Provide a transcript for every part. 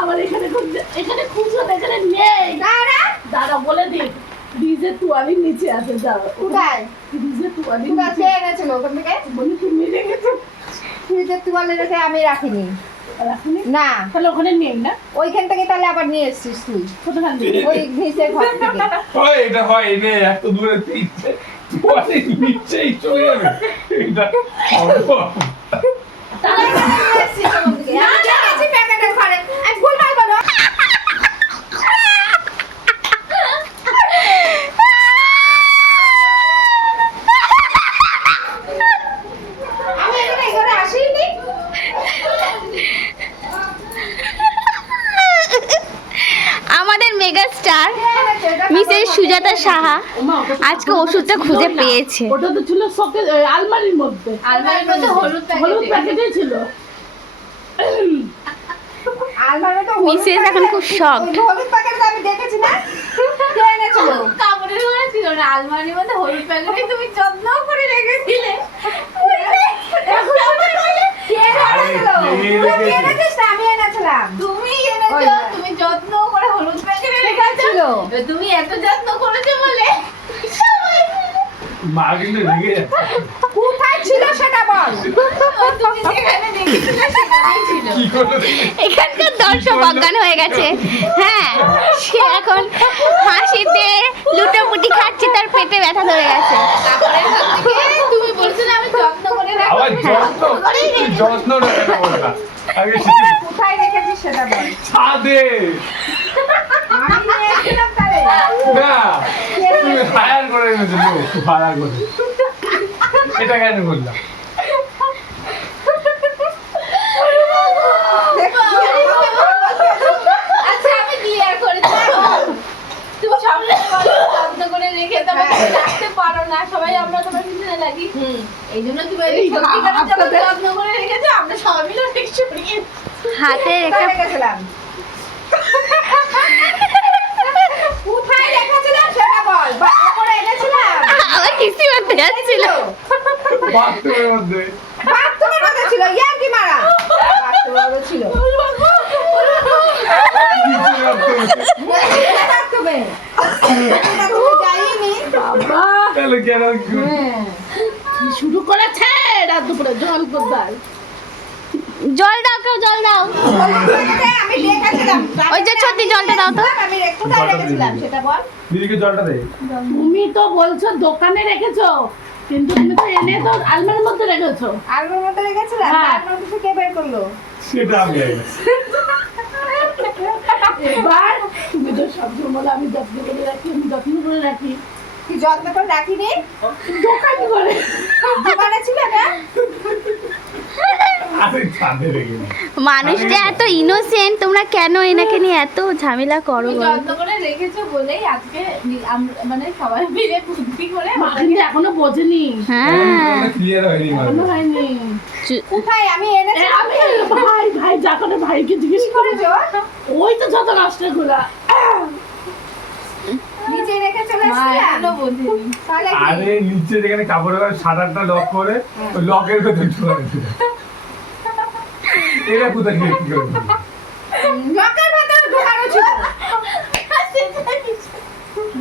আমার এখানে খুঁজো না, এখানে নেই। দাঁড়া বলে দিই, ডিজে তুয়ালি নিচে আছে। যাও কোথায়? ডিজে তুয়ালি কে এনেছিল ওখান থেকে? বলি তুমি রেখেছো। ফ্রিজের তুয়ালে রেখে আমি রাখিনি। রাখুনি না, তাহলে ওখানে নেই না? ওইখান থেকে তাহলে আবার নিয়ে এসেছিস তুই? কোথায় নেই? ওই নিচের ঘর থেকে। হয় এটা হয় রে, এত দূরে তিনটে তোয়ালে নিচেই চলে যাবে এটা তাহলে নিয়ে এসেছিস ওখান থেকে। আমি দেখেছি প্যাকেটের ঘরে। আমি ভুলভাল বলো। আমি এখানে এই ঘরে আসিনি। আমাদের mega star Mrs Sujata Saha আজকে ওষুধটা খুঁজে পেয়েছে। ওটা তো ছিল শোকে আলমারির মধ্যে। আলমারির মধ্যে হলুদ প্যাকেটে ছিল। আলমারিতে তো মিসেস এখন খুব শক। হলুদ প্যাকেট আমি দেখেছি না। কে এনেছিল? কাপড়ের ঘরে ছিল না, আলমারির মধ্যে হলুদ প্যাকেটে তুমি যত্ন করে রেখেছিলে। কে এনেছিল? তুই এনেছিস না আমি এনেছিলাম? তুমি এনেছো, তুমি যত্ন করে হলুদ প্যাকেটে রেখেছিল। তুমি এত যত্ন করেছো বলে মা কিন্তু রেগে যাচ্ছে। কোথায় ছিল সেটা বল। তুমি যেখানে রেখেছিলে সেখানেই ছিল। কি করলো এখানকার দর্শক অজ্ঞান হয়ে গেছে। হ্যাঁ, সে এখন হাসিতে লুটোপুটি খাচ্ছে, তার পেটে ব্যথা ধরে গেছে। কাপড়ের ঘর থেকে তুমি বলছিলে আমি যত্ন করে রাখবো। আবার যত্ন যত্ন রাখা বললা আগে কোথায় রেখেছিস সেটা বল। ছাদে আমি নিয়েছিলাম তাহলে। না তুমি ফায়ার করে এনেছো ফায়ার করে এটা কেন বললাম আচ্ছা আমি ক্লিয়ার করেছি। তুমি সবসময় বলো যত্ন করে রেখে তোমাকে রাখতে পারো না, সবাই আমরা তোমার পিছনে লাগি। এই জন্য তুমি সত্যিকারের যত্ন করে রেখেছো, আমরা সবাই মিলে অনেক সরিয়ে হাতে কোথায় একটা রেখেছিলাম? কোথায় রেখেছিলাম সেটা বল। বা ওপরে এনেছিলাম? আমার কিসি করতে যাচ্ছিল। বাথরুমের মধ্যে বাথরুমের মধ্যে ছিল। ইয়ার কি মারা? বাথরুমের মধ্যে ছিল। বাথরুমে। এটা তুমি যাইনি। বাবা তাহলে কেন শুরু করেছে রাত দুপুরে জল কোথায়? জল দাও, কেউ জল দাও। আমি রেখেছিলাম। ওই যে ছোটি জলটা দাও তো। আমি কোথায় রেখেছিলাম সেটা বল। দিদিকে জলটা দে তুমি তো বলছো দোকানে রেখেছো, কিন্তু তুমি তো এনে তো আলমারির মধ্যে রেখেছো। আলমারির মধ্যে রেখেছিলাম। হ্যাঁ। আলমারি থেকে কে বের করলো? সেটা আমি জানি না। এবার তুমি তো সবসময় বলো আমি যত্ন করে রাখি, আমি যত্ন করে রাখি। কি যত্ন করে রাখিনি? দোকানে করে দোকানে ছিল না? আরে ছাদে রেখে দিই। মানুষটা এত ইনোসেন্ট, তোমরা কেন এনাকে নিয়ে এত ঝামেলা করো তুমি বলো যত্ন করে রেখেছো বলেই আজকে মানে সবাই মিলে বুদ্ধি করে মা কিন্তু এখনো বোঝেনি, হ্যাঁ, ক্লিয়ার হয়নি এখনো মানে হয়নি। কোথায় আমি এনেছি? আমি ভাই যা করে ভাইকে জিজ্ঞেস করে করেছো? ওই তো যত নষ্ট গুলা। নিচে রেখে চলে মা এসেছিলাম। এখনো বোঝেনি। তাহলে কি? আরে নিচে যেখানে কাপড়ের ঘরে সাদাটা লক করে ওই লকের ভেতর ঢুকানো ছিল এটা কোথায় গিয়ে কি করবো লকের ভেতরে ঢোকানো ছিল।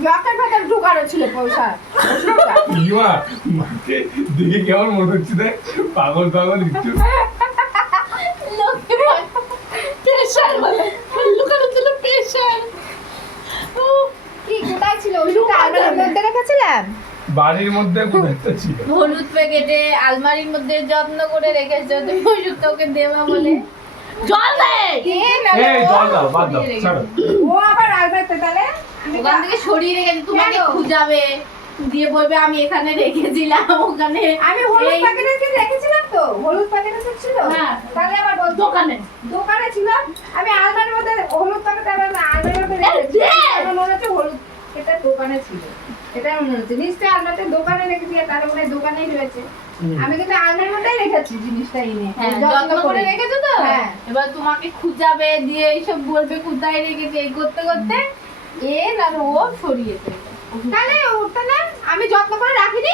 লকের ভেতরে ঢোকানো ছিল পয়সা। ওষুধটা। ইমা মাকে দেখে কেমন মনে হচ্ছে দেখ পাগল পাগল একটু লোকে বলে, প্রেশার বলে লুকানো ছিল প্রেশার। কি কোথায় ছিল? ওষুধটা আলমারির মধ্যে রেখেছিলাম। বাড়ির মধ্যে কোথায় একটা ছিল হলুদ প্যাকেটে আলমারির মধ্যে যত্ন করে রেখেছো তুমি ওষুধটা ওকে দেওয়া বলে। জল দে। কে না? এই জল দাও বাদ দাও ছাড়ো ও আবার আলমারিতে তাহলে? ওখান থেকে সরিয়ে রেখেছে, তোমাকে কেন? খুঁজাবে, দিয়ে বলবে আমি এখানে রেখেছিলাম ওখানে। আমি হলুদ এই- প্যাকেটে কি রেখেছিলাম তো? হলুদ প্যাকেটে তো ছিল। হ্যাঁ। তাহলে আবার বল দোকানে দোকানে ছিল। আমি আলমারির মধ্যে হলুদ প্যাকেট আবার আলমারির মধ্যে রেখেছি। দে। আমার মনে হচ্ছে হলুদ এটা দোকানে ছিল। এটা মনে হচ্ছে নিশ্চয়ই আলমারিতে দোকানে রেখেছি, তাহলে মনে হয় দোকানেই রয়েছে। আমি কিন্তু আলমারির মধ্যেই রেখেছি জিনিসটা এনে। হ্যাঁ, যত্ন করে রেখেছো তো। হ্যাঁ। এবার তোমাকে খুঁজাবে, দিয়ে এইসব বলবে কোথায় রেখেছে, এই করতে করতে আর ও সরিয়ে ফেলবে। তাহলে ওটা না আমি যত্ন করে রাখিনি।